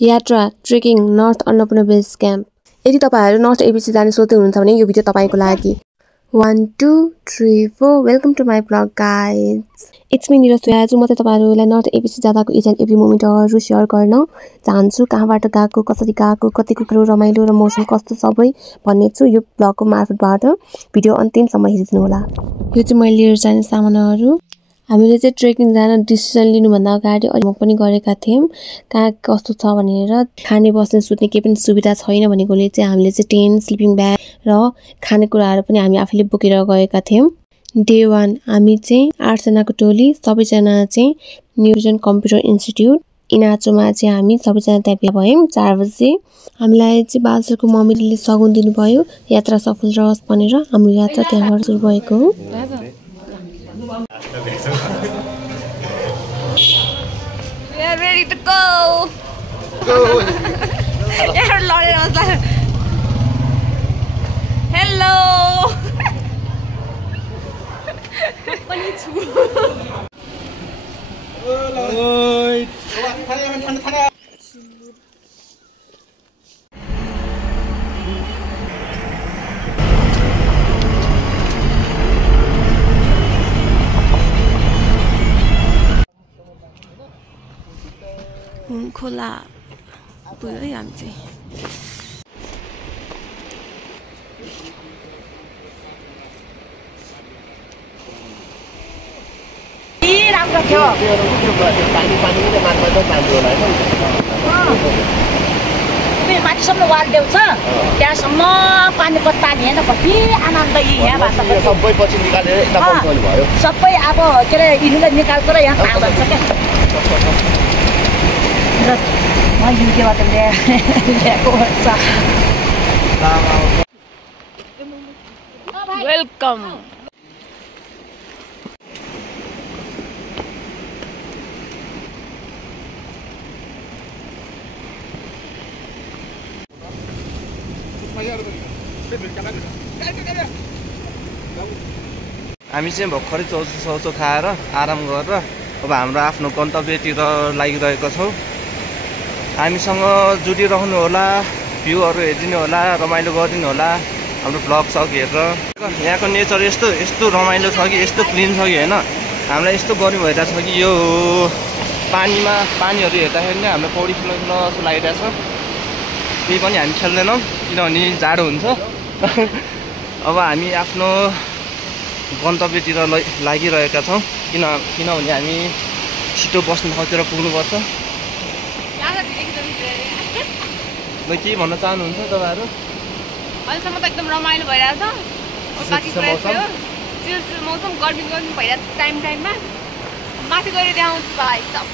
यात्रा trekking north Annapurna base camp. यदि तपाईहरु नर्थ एबिसी जाने सोच्दै हुनुहुन्छ भने यो भिडियो तपाईको लागि। 1 2 3 4 welcome to my blog guys. It's me Niraj. आज म तपाईहरुलाई नर्थ एबिसी जाँदाको इच एन्ड एभ्री मोमेन्टहरु शेयर गर्न चाहन्छु। कहाँबाट गएको, कसरी गएको, कतिको कुरो रमाइलो र मौसम कस्तो सबै भन्ने छु यो ब्लगको मार्फतबाट। भिडियो अन्तिमसम्म हेरिदिनु होला। यो चाहिँ मैले लिएर जाने सामानहरु। हामीले चाहिँ ट्रेकिङ जान डिसिजन लिनु भन्दा अगाडि अलिक पनि गरेका थियौं। कहाँ कस्तो छ भनेर खाने बस्ने सुत्ने केही पनि सुविधा छैन भनेकोले चाहिँ हामीले चाहिँ टेन्ट, स्लिपिङ ब्याग र खानेकुराहरु पनि हामी आफैले बोकेर गएका थियौं। डे 1 हामी चाहिँ 8 जनाको टोली, सबैजना चाहिँ न्युजन कम्प्युटर इन्स्टिट्युट इनाचोमा चाहिँ हामी सबैजना त्यहाँ भेला भयौं 4 बजे। हामीलाई चाहिँ बालसरको मम्मीले सगुन दिनुभयो यात्रा सफल रहोस् भनेर। हाम्रो यात्रा त्यहाँबाट सुरु भएको हो। We are ready to go. Hello. खोला पुग्यो है हामी चाहिँ। राम्रो थियो माथिसम्म वालदेउ छ, त्यहाँसम्म पानीको पानी होइन कति आनन्द। यहाँ सबै पछि निकालेर सबै अब के अरे यिनीले निकाल्छ र यहाँ थाहा भन्छ क्या। युकेबाट ल्याएको भन्छ। वेलकम। हामी चाहिँ भर्खरै चौचो खाएर आराम गरेर अब हाम्रो आफ्नो गन्तव्यतिर लागिरहेको छौँ। हामीसँग जुडिरहनु होला, भ्यूहरू हेरिदिनु होला, रमाइलो गरिदिनु होला हाम्रो भ्लग सक हेरेर। यहाँको नेचर यस्तो रमाइलो छ कि, यस्तो क्लिन छ कि होइन, हामीलाई यस्तो गर्मी भइरहेछ कि यो पानीहरू हेर्दाखेरि नै हामीलाई पौडी खेल्न जस्तो लागिरहेछ। केही पनि हामी खेल्दैनौँ किनभने जाडो हुन्छ। अब हामी आफ्नो गन्तव्यतिर लागिरहेका छौँ किनभने हामी छिटो बस्ने ठाउँतिर पुग्नुपर्छ। के भन्न चाहनुहुन्छ तपाईँहरू? अहिलेसम्म त एकदम रमाइलो भइरहेछ। मौसम गर्मी भइरहेछ टाइममा। माथि गएर देखाउँछु भाइ सब।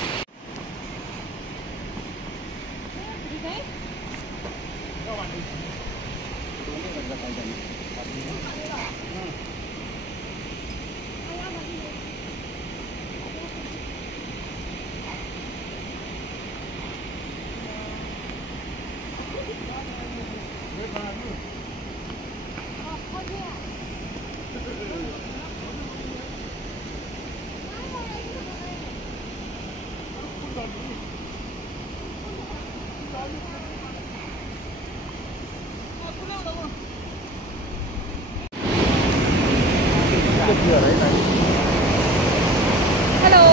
Hello.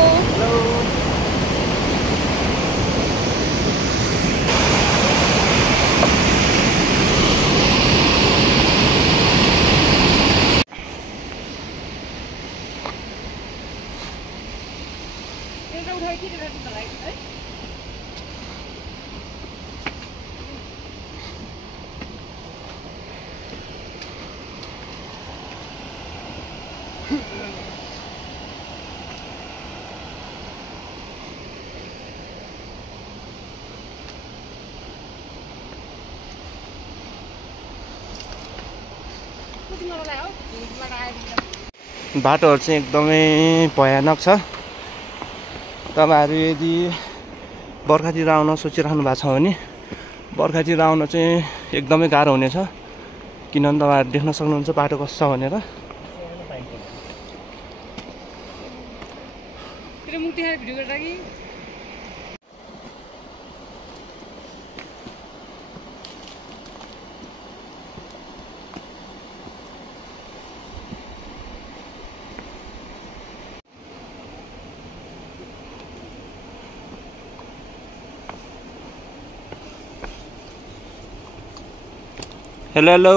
बाटोहरू चाहिँ एकदमै भयानक छ। तपाईहरु यदि बर्खातिर आउन सोचिराख्नु भएको छ भने बर्खातिर आउन चाहिँ एकदमै गाह्रो हुनेछ, किनभने तपाईहरु देख्न सक्नुहुन्छ बाटो कस्तो छ भनेर। हेलो हेलो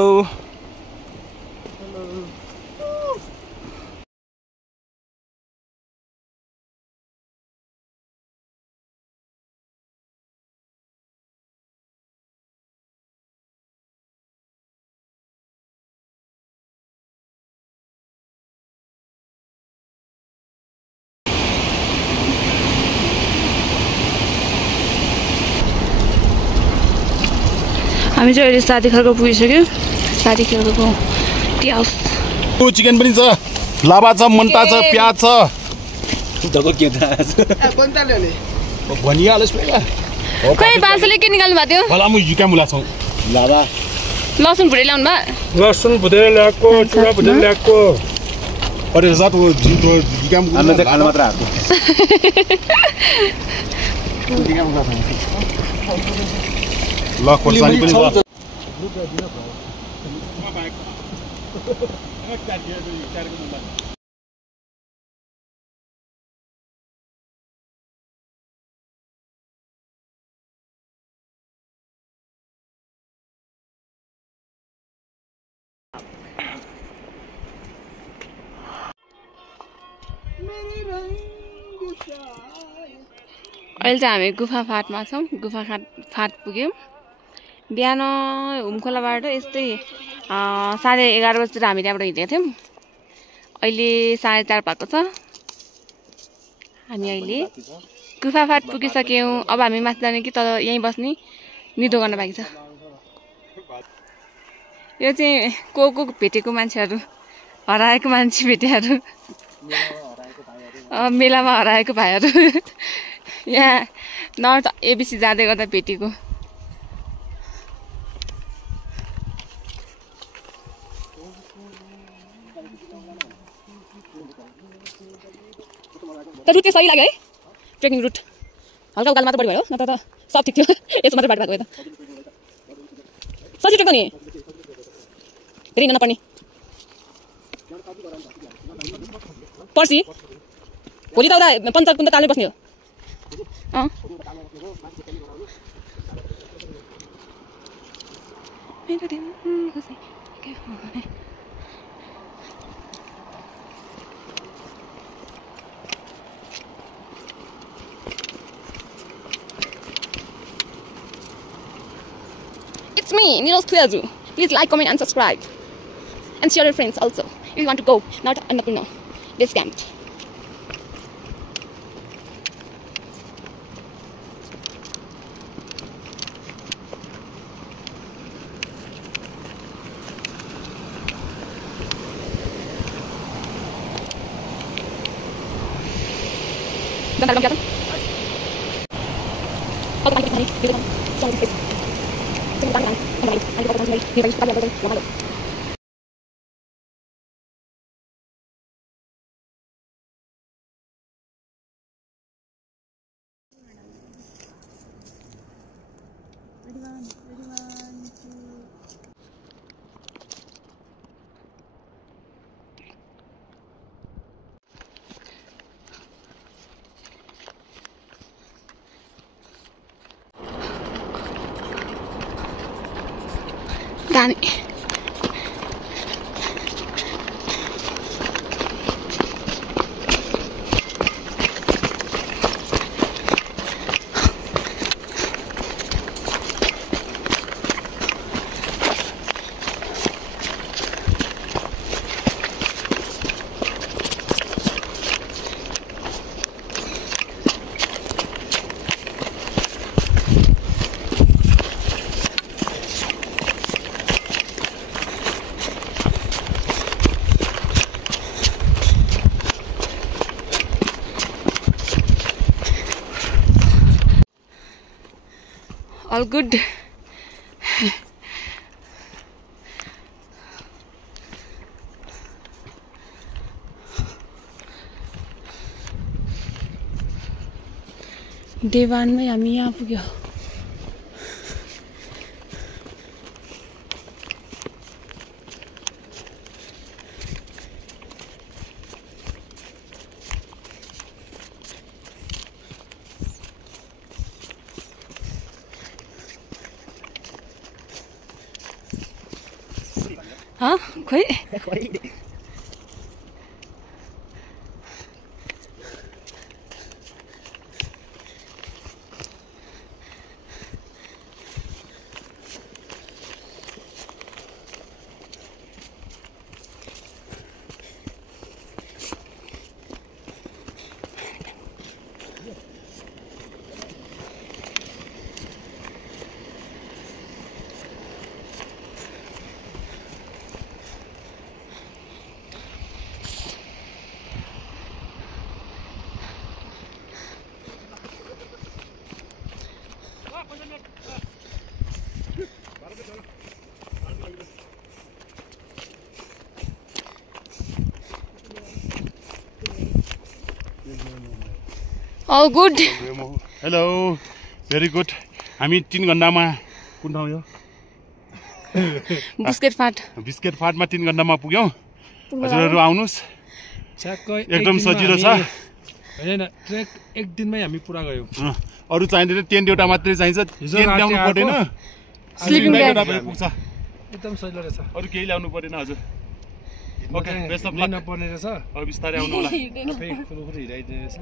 हामी चाहिँ अहिले साथी खर्क पुगिसक्यो साथी खर्कको टी हाउस चिकन पनि छ लाभा छ मन्टा छ प्याज छ जको के थाहा भनिहालोस् पहिला खै बासले के निकाल्नु भएको थियो होला म युका मुला छौ लाभा लसुन भुटेर ल्याउनु भयो लसुन भुटेर ल्याएको चुरा भुटेर ल्याएको अरे जात वो जितो युका मुला हामी चाहिँ खान मात्र आएको ल खोर्सानी पनि छ अहिले चाहिँ हामी गुफा फाटमा छौँ गुफा फाट पुग्यौँ बिहान हुमखोलाबाट यस्तै 11:30 बजीतिर हामी त्यहाँबाट हिँडेको थियौँ अहिले 4:30 भएको छ हामी अहिले गुफा फाट पुगिसक्यौँ अब हामी माथि जाने कि तर यहीँ बस्ने निदो गर्न बाँकी छ यो चाहिँ को भेटेको मान्छेहरू हराएको मान्छे भेटेहरू मेलामा हराएको भाइहरू यहाँ नर्थ एबिसी जाँदै गर्दा भेटेको रुट चाहिँ सही लाग्यो है ट्रेकिङ रुट हल्का उकालो मात्र बढी भयो नत्र त सब ठिक थियो यसो मात्रै बाटो भएको यता सजिलो ट्रेक नि धेरै हिँड्न नपर्ने पर्सि भोलि त उता पञ्चायत कुन त कालमै बस्ने हो It's me, Nirosh Thuyazu. Please like, comment and subscribe. And share your friends also. If you want to go, not Annapurna base camp. Don't get them. Dani. All good. Day 1 में हामी यहाँ पुग्यो खोइ All good. Hello very good हामी 3 घण्टामा कुन ठाउँ यो बिस्केट फाटमा 3 घण्टामा पुग्यौं हजुरहरु आउनुस् एकदम सजिलो छ हैन ट्रेक एक दिनमै हामी पुरा गयौं अरु चाहिँदैन टेन्ट एउटा मात्रै चाहिन्छ टेन्ट ल्याउनु पर्दैन स्लिपिङ ब्याग पुग्छ एकदम सजिलो रहेछ अरु केही ल्याउनु पर्दैन हजुर ओके बेस्ट अफ लक नपर्ने रहेछ अब बिस्तारै आउनु होला फेरि खुरुखुरु हिँडाइदिए रहेछ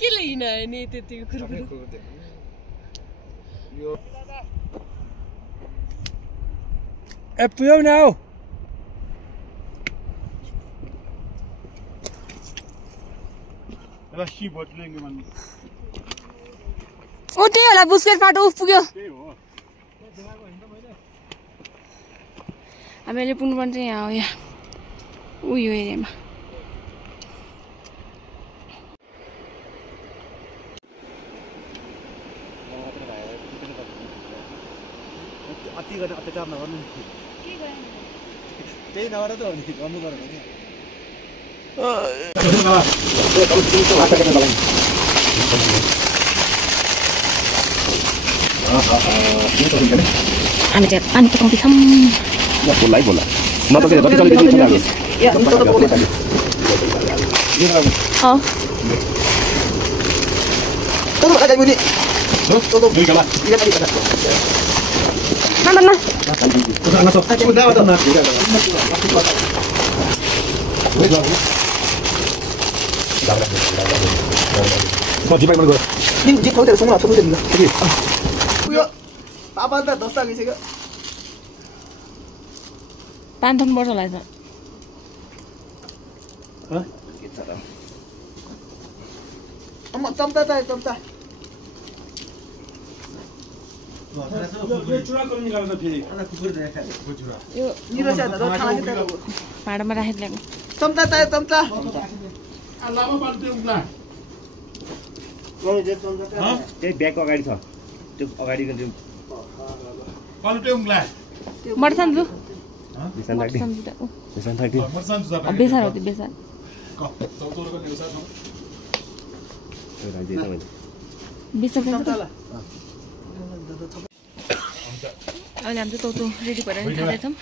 के लिन नि त्यतिको खुरुखुरु यो ए पुग्यौ न हौ रस्सी बदलेंगे मन ओ त्यही होला बुस्केट फाटो उफ पुग्यो त्यही हो हामीले पुग्नुपर्ने चाहिँ यहाँ हो यहाँ उयो एरियामा अति गर्ने अत्याचार नगर्नु त्यही नगर त हो नि गर्नु पर्यो नि हामी चाहिँ पानी पकाउँदैछौँ बोला म त के कति चल्दै छ पान्थन पर्छ होला चम्चा भाँडामा राखेर ल्याएको चम्चा चाहियो चम्चा त्यही ब्यागको अगाडि छ त्यो अगाडिको त्यो मर्छन् जु बेसन राख्दे बेसार हो त्यो बेसार बेसार अहिले हामी चाहिँ तौतो रेडी भएर खाँदैछौँ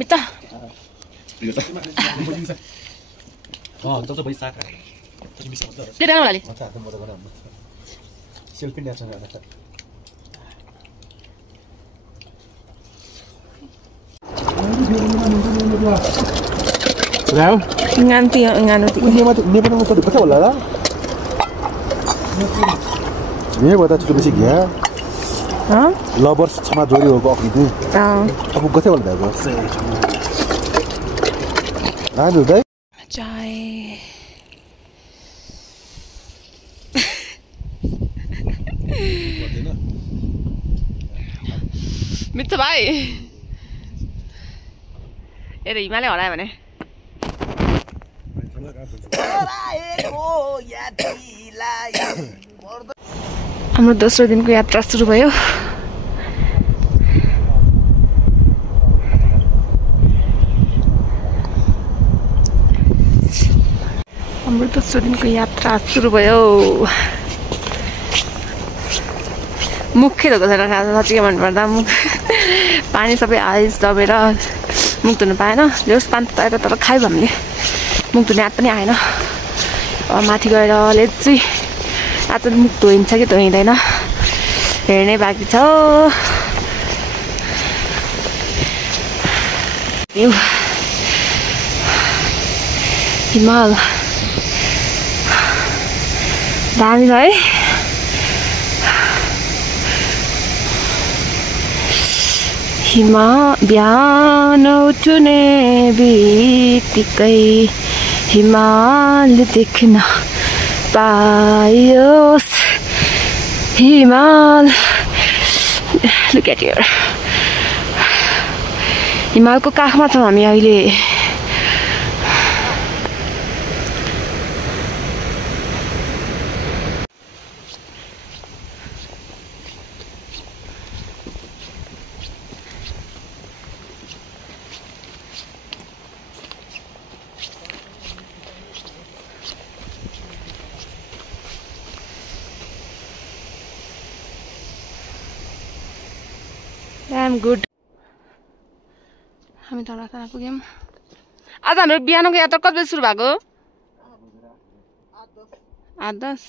मिता सेल्फी ल्याछ nganti नेपालमा त कता होला र ये बता छोटो बेसी गया लवर्स छमा जोडी हो अखिदि अब कतै होला दाजु आजु दाइ चाय मित्र भाइ ए हिमालय हरायो भने हाम्रो दोस्रो दिनको यात्रा सुरु भयो मुख धोएको छैन साँच्चै के भन्नुपर्दा मुख पानी सबै आइस दबेर मुख धुनु पाएन जस पानी तताएर तर खायो हामीले मुख धुने हात पनि आएन माथि गएर लेट्सी आज मुख धोइन्छ कि धोइँदैन हेर्नै बाँकी छ। हिमाल दामी छ है। बिहान उठ्ने बित्तिकै हिमाल देख्न पाइयोस्। हिमाल लुक एट हियर। हिमालको काखमा छौँ हामी अहिले। I'm good. हामी टाढा पुग्यौँ। आज हाम्रो बिहानको यात्रा कति बजी सुरु भएको? 8:10।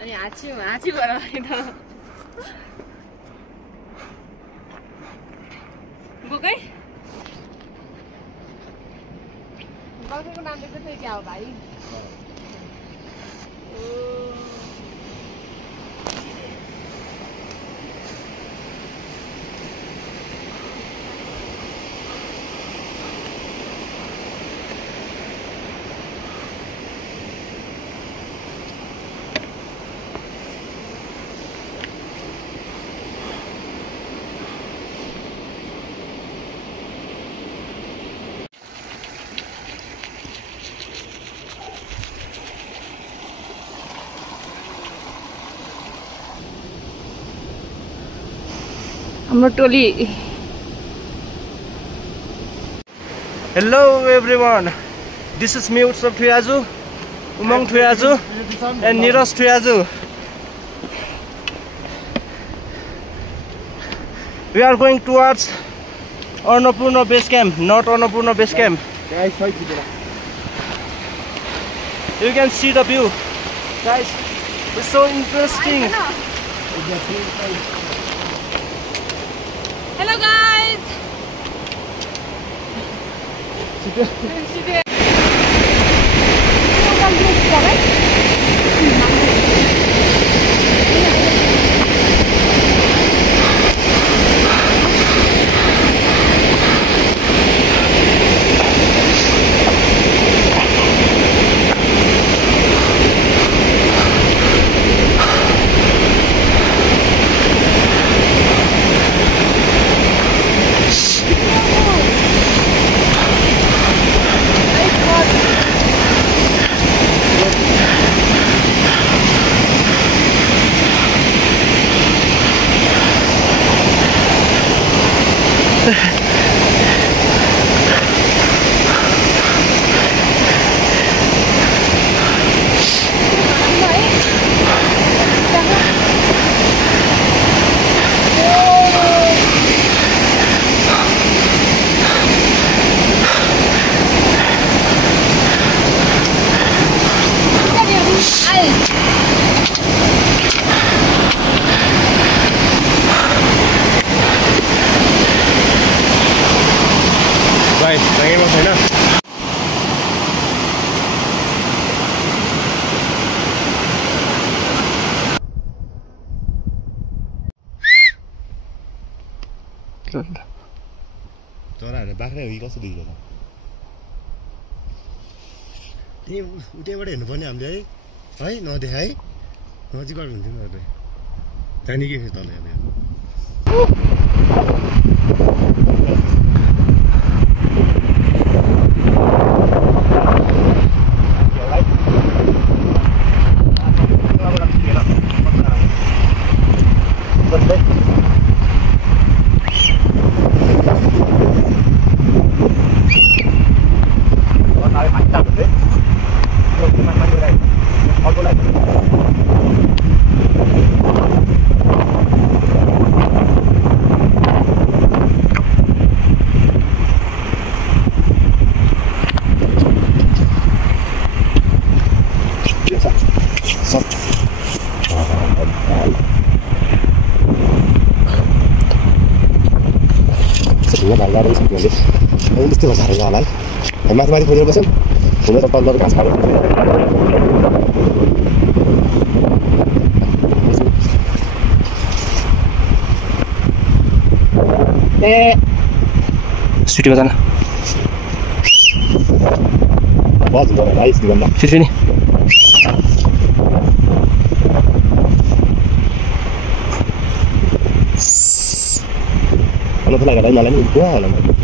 अनि हाँची भएर बोकै को नाम देख्दै थियो क्या हो भाइ? हाम्रो टोली। Hello everyone, this is me Utsav Thuyazu, Umang Thuyazu and Niras Thuyazu. We are going towards Annapurna base camp, not Annapurna base camp. You can see the view, guys. It's so interesting. Hello guys. चराहरू बाख्रै हो कि कसो देखिरहेको त्यही उतैबाट हेर्नुपर्ने हामीले है नदेखाए नजिकबाट हुन्थ्यो नि त्यहाँदेखि के तल हेर्ने घाँस गाडेर सक्नुहुने त्यस्तो घाँस होला है माथि माथि खोजेर बस्छन् हुन त तल्लो घाँस खानु सुटी बजान बस भाइ भन्दा फेरि नि अनौठो लाग्यो मलाई नि पुरा होला भने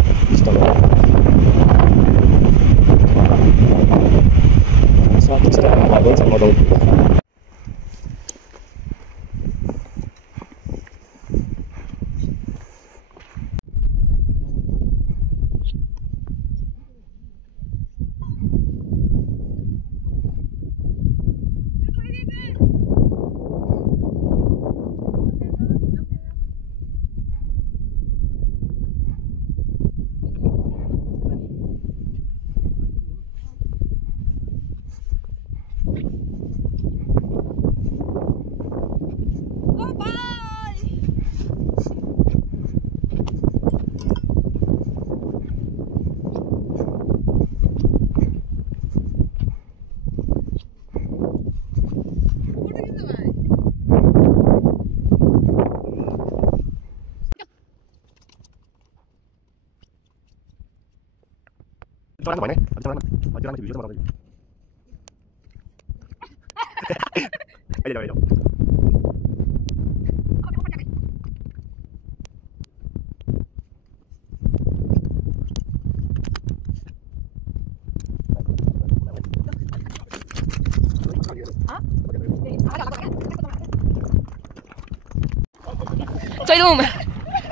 चोइदुम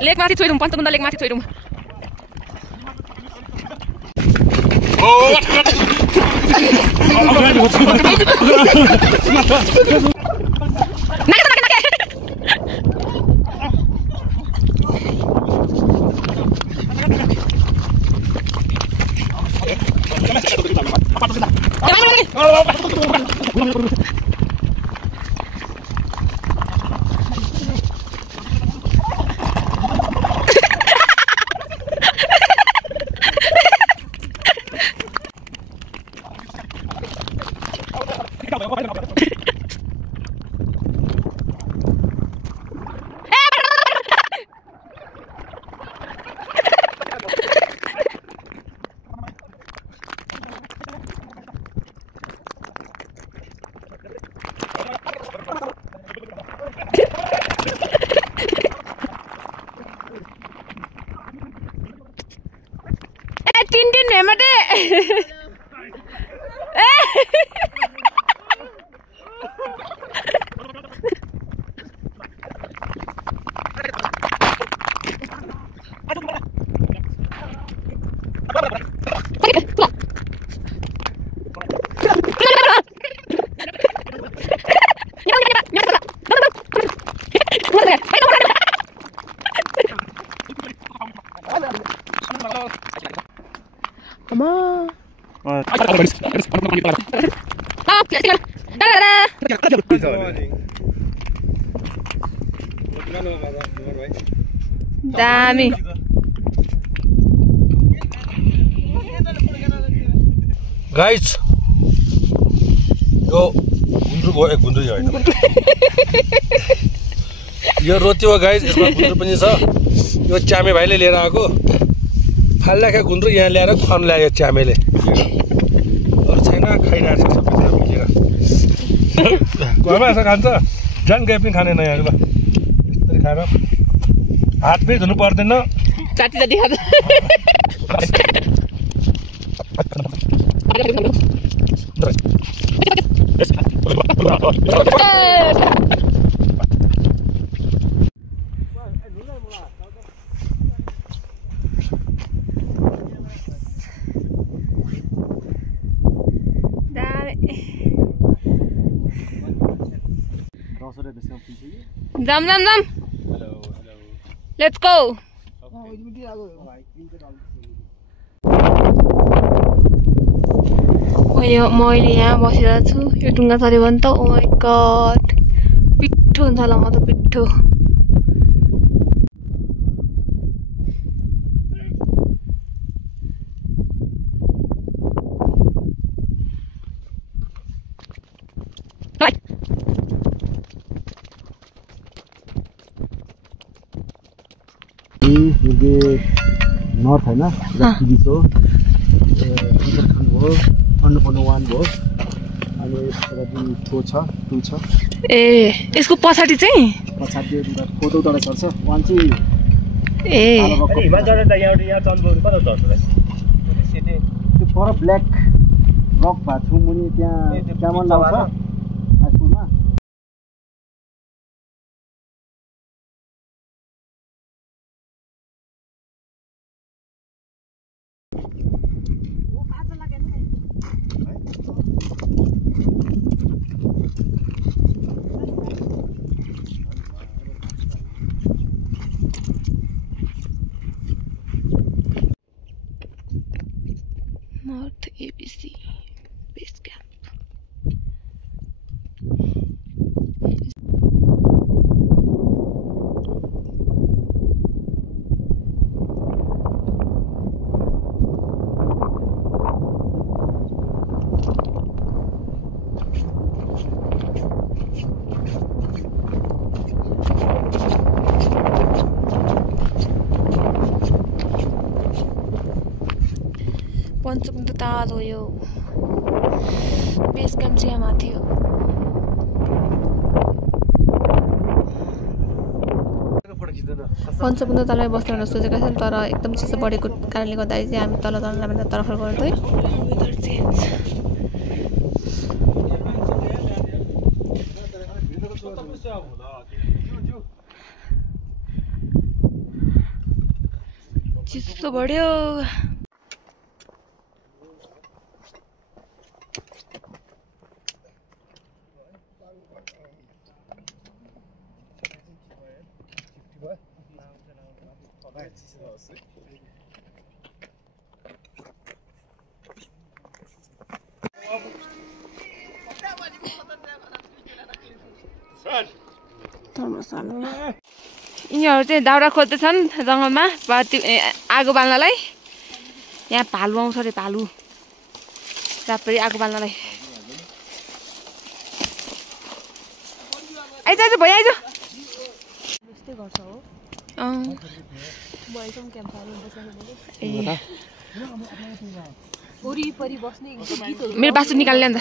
लेकमाथि चोइदुम पञ्चमुण्डा लेकमाथि चोइदुम Tintin nemate. Dami. Guys, yo गुन्द्रुक होइन यो रोटी हो गाइस यसमा गुन्द्रुक पनि छ यो च्यामे भाइले लिएर आएको फाल्लाका गुन्द्रुक यहाँ ल्याएर खुवाउन ल्यायो च्यामेले अरु छैन खाइरहेछ सबैजना मिलेर घरमा यसो खान्छ झन् गए पनि खाने नयाँ ल यसरी खाएर हात पनि धुनु पर्दैन चाटी चाटी खान्छ Jam. Let's go. मैले यहाँ बसिरहेको छु यो ढुङ्गा चढ्यो भने त ओ माई गॉड पिट्ठो हुन्छ होला म त पिट्ठो टी नर्थ होइन टिभी सो भयो अन्नपूर्ण 1 भयो अनि फोर छ 2 छ ए यसको पछाडि चाहिँ पछाडि कोदौडा चल्छ 1 चाहिँ ए हिमाल चढ्दा त यहाँ चन्द्रपुर कता चढ्छ त्यो पर ब्ल्याक रक भएको छु मुनि त्यहाँ क्यामल लाउँछ आइपुलमा North ABC base camp. पञ्चमुख त ताल हो यो बेस क्याम्प चाहिँ यहाँ माथि हो पञ्चमुख त तलमै बस्नु भनेर सोचेका छौँ तर एकदम चिसो बढेको कारणले गर्दाखेरि चाहिँ हामी तल तल भनेर तर्खर गर्दै वेदर चेन्ज चिसो बढ्यो यिनीहरू चाहिँ दाउरा खोज्दैछन् जङ्गलमा आगो बाल्नलाई यहाँ भालु आउँछ अरे भालु रातभरि आगो बाल्नलाई आइज आइज भयो आइज यस्तै गर्छ हो मेरो बासु निकाल्ने अन्त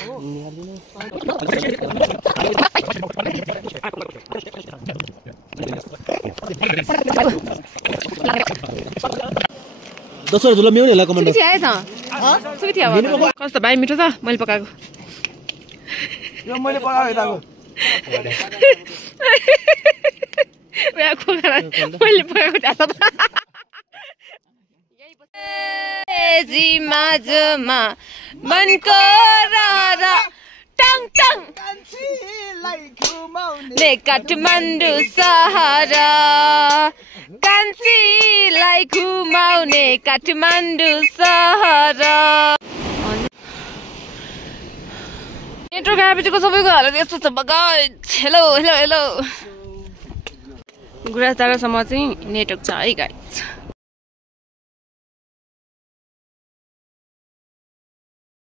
दोस्रो झुला मेउने होला कमान्डर कस्तो भाइ मिठो छ मैले पकाएको मैले पकाएको मैले पकाएको माझमा मनको टङ टङ ने काठमाडौँ सहर कान्छीलाई घुमाउने काठमाडौँ सहर नेटवर्क आएपछिको सबैको हालत यस्तो छ हेलो हेलो हेलो गुराँसडाँडासम्म चाहिँ नेटवर्क छ है गाइस